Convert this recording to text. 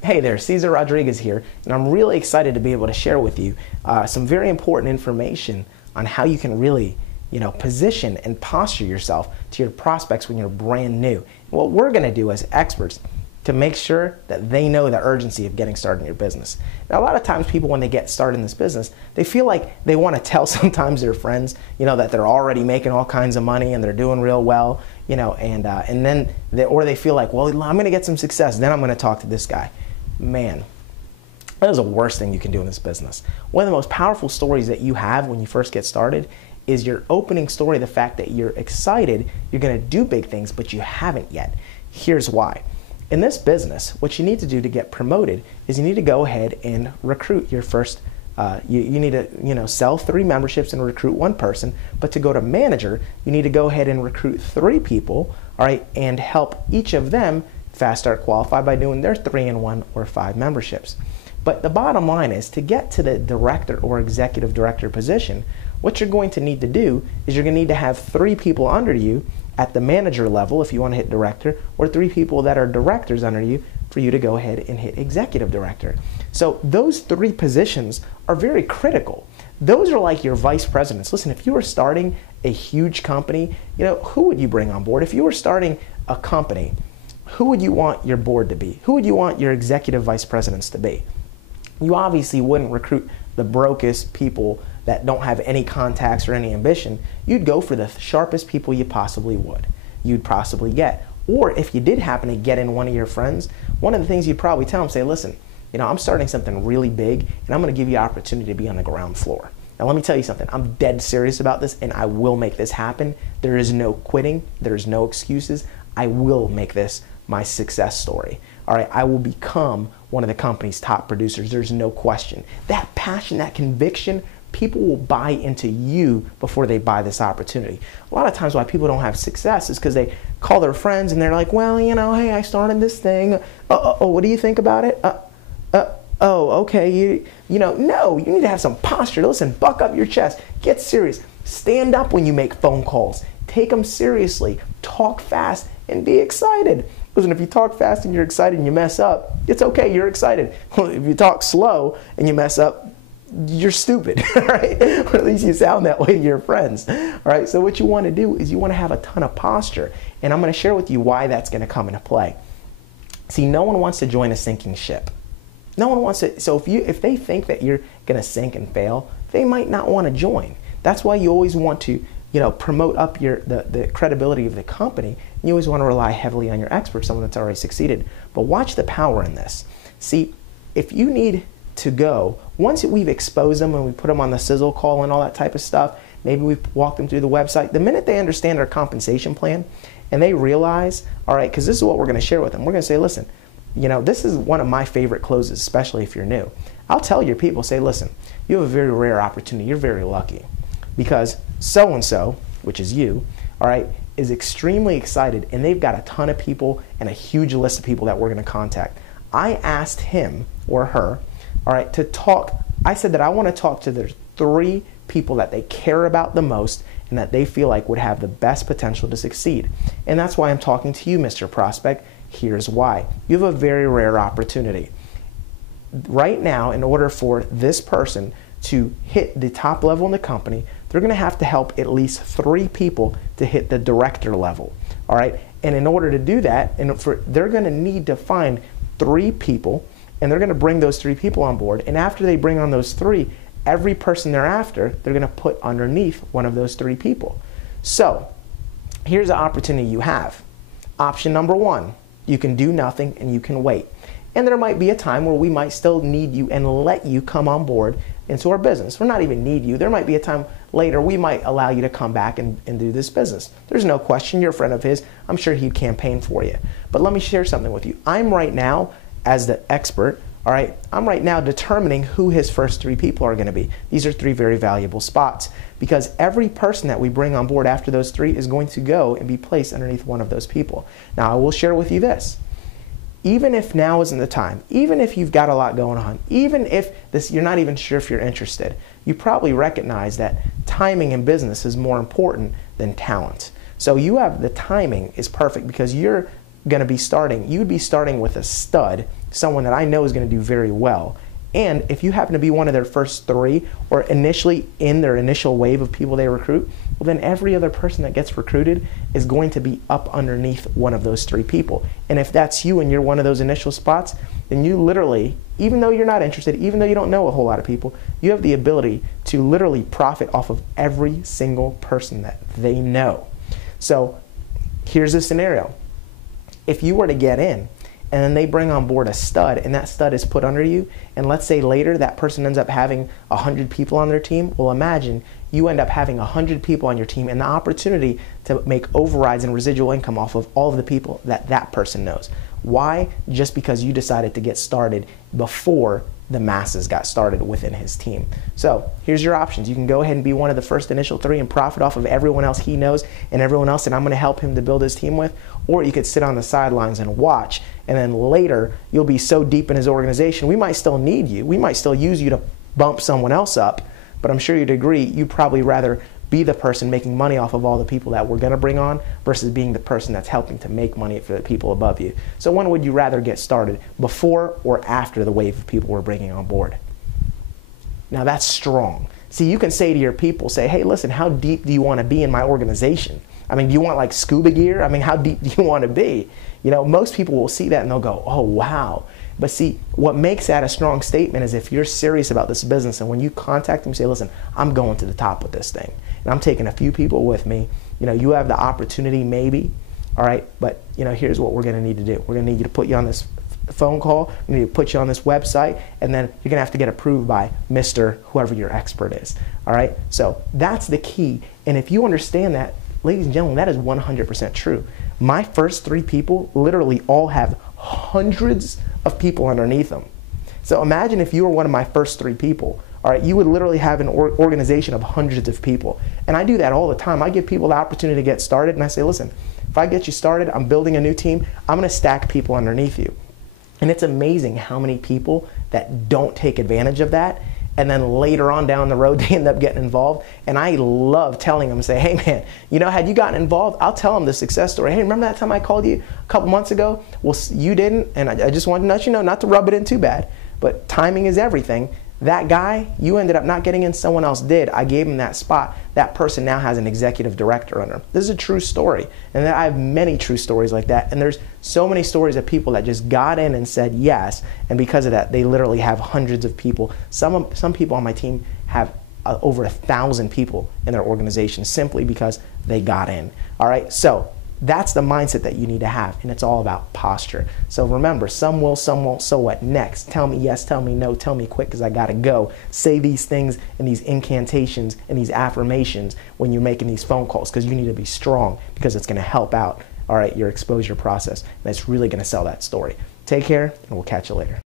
Hey there, Cesar Rodriguez here, and I'm really excited to be able to share with you some very important information on how you can really, position and posture yourself to your prospects when you're brand new. What we're going to do as experts to make sure that they know the urgency of getting started in your business. Now, a lot of times people, when they get started in this business, they feel like they want to tell sometimes their friends, that they're already making all kinds of money and they're doing real well, and then they feel like, well, I'm going to get some success, then I'm going to talk to this guy. Man, that is the worst thing you can do in this business. One of the most powerful stories that you have when you first get started is your opening story, the fact that you're excited, you're going to do big things, but you haven't yet. Here's why. In this business, what you need to do to get promoted is you need to go ahead and recruit your first, you need to sell 3 memberships and recruit 1 person, but to go to manager, you need to go ahead and recruit 3 people, all right, and help each of them fast start qualify by doing their 3 and 1 or 5 memberships. But the bottom line is, to get to the director or executive director position, what you're going to need to do is you're going to need to have 3 people under you at the manager level if you want to hit director, or 3 people that are directors under you for you to go ahead and hit executive director. So those 3 positions are very critical. Those are like your vice presidents. Listen, if you were starting a huge company, who would you bring on board? If you were starting a company, who would you want your board to be? Who would you want your executive vice presidents to be? You obviously wouldn't recruit the brokest people that don't have any contacts or any ambition. You'd go for the sharpest people you possibly you'd possibly get. Or if you did happen to get in one of your friends, one of the things you'd probably tell them, say, listen, I'm starting something really big and I'm going to give you an opportunity to be on the ground floor. Now let me tell you something, I'm dead serious about this and I will make this happen. There is no quitting, there's no excuses. I will make this my success story. All right, I will become one of the company's top producers. There's no question. That passion, that conviction, people will buy into you before they buy this opportunity. A lot of times why people don't have success is because they call their friends and they're like, well, hey, I started this thing. What do you think about it? Okay. No, you need to have some posture. Listen, buck up your chest. Get serious. Stand up when you make phone calls. Take them seriously. Talk fast and be excited. Listen, if you talk fast and you're excited and you mess up, it's okay, you're excited. Well, if you talk slow and you mess up, you're stupid, right? Or at least you sound that way to your friends, all right? So what you want to do is you want to have a ton of posture, and I'm going to share with you why that's going to come into play. See, no one wants to join a sinking ship. No one wants to. So if they think that you're going to sink and fail, they might not want to join. That's why you always want to promote up the credibility of the company. You always want to rely heavily on your expert, someone that's already succeeded. But watch the power in this. See, if you need to go, once we've exposed them and we put them on the sizzle call and all that type of stuff, maybe we've walked them through the website, the minute they understand our compensation plan and they realize, all right, because this is what we're going to share with them. We're going to say, listen, this is one of my favorite closes, especially if you're new. I'll tell your people, say, listen, you have a very rare opportunity. You're very lucky because so-and-so, which is you, all right, is extremely excited and they've got a ton of people and a huge list of people that we're going to contact. I asked him or her, all right, to talk. I said that I want to talk to the 3 people that they care about the most and that they feel like would have the best potential to succeed. And that's why I'm talking to you, Mr. Prospect. Here's why. You have a very rare opportunity. Right now, in order for this person to hit the top level in the company, they're going to have to help at least 3 people to hit the director level. All right, and in order to do that, they're going to need to find 3 people, and they're going to bring those 3 people on board. And after they bring on those 3, every person thereafter, they're going to put underneath one of those 3 people. So here's the opportunity you have. Option number 1, you can do nothing and you can wait. And there might be a time where we might still need you and let you come on board into our business. Or not even need you. There might be a time later we might allow you to come back and do this business. There's no question. You're a friend of his. I'm sure he'd campaign for you. But let me share something with you. I'm right now, as the expert, all right, I'm right now determining who his first 3 people are going to be. These are 3 very valuable spots because every person that we bring on board after those 3 is going to go and be placed underneath one of those people. Now, I will share with you this. Even if now isn't the time, even if you've got a lot going on, even if you're not even sure if you're interested, you probably recognize that timing in business is more important than talent. So you have the timing is perfect because you're going to be starting, you would be starting with a stud, someone that I know is going to do very well. And if you happen to be one of their first 3 or initially in their initial wave of people they recruit, well, then every other person that gets recruited is going to be up underneath one of those 3 people. And if that's you and you're one of those initial spots, then you literally, even though you're not interested, even though you don't know a whole lot of people, you have the ability to literally profit off of every single person that they know. So here's the scenario. If you were to get in, and then they bring on board a stud, and that stud is put under you, and let's say later that person ends up having 100 people on their team, well, imagine you end up having 100 people on your team and the opportunity to make overrides and residual income off of all of the people that that person knows. Why? Just because you decided to get started before the masses got started within his team. So here's your options. You can go ahead and be one of the first initial 3 and profit off of everyone else he knows and everyone else that I'm going to help him to build his team with, or you could sit on the sidelines and watch, and then later you'll be so deep in his organization, we might still need you. We might still use you to bump someone else up, but I'm sure you'd agree you'd probably rather be the person making money off of all the people that we're going to bring on versus being the person that's helping to make money for the people above you. So when would you rather get started, before or after the wave of people we're bringing on board? Now that's strong. See, you can say to your people, say, hey, listen, how deep do you want to be in my organization? I mean, do you want like scuba gear? I mean, how deep do you want to be? You know, most people will see that and they'll go, oh, wow. But see, what makes that a strong statement is if you're serious about this business, and when you contact them, say, listen, I'm going to the top with this thing, and I'm taking a few people with me. You know, you have the opportunity maybe, all right, but you know, here's what we're going to need to do. We're going to need you to put you on this phone call, we need to put you on this website, and then you're going to have to get approved by Mr. whoever your expert is, all right? So that's the key, and if you understand that, ladies and gentlemen, that is 100% true. My first 3 people literally all have hundreds of people underneath them. So imagine if you were one of my first 3 people, all right, you would literally have an organization of hundreds of people. And I do that all the time. I give people the opportunity to get started, and I say, listen, if I get you started, I'm building a new team, I'm going to stack people underneath you. And it's amazing how many people that don't take advantage of that, and then later on down the road, they end up getting involved. And I love telling them, say, hey man, you know, had you gotten involved, I'll tell them the success story. Hey, remember that time I called you a couple months ago? Well, you didn't, and I just wanted to let you know, not to rub it in too bad, but timing is everything. That guy, you ended up not getting in, someone else did. I gave him that spot. That person now has an executive director under him. This is a true story. And I have many true stories like that. And there's so many stories of people that just got in and said yes. And because of that, they literally have hundreds of people. Some people on my team have over 1,000 people in their organization simply because they got in. All right, so that's the mindset that you need to have, and it's all about posture. So remember, some will, some won't, so what? Next, tell me yes, tell me no, tell me quick because I gotta go. Say these things and these incantations and these affirmations when you're making these phone calls, because you need to be strong, because it's gonna help out, all right, your exposure process, and it's really gonna sell that story. Take care, and we'll catch you later.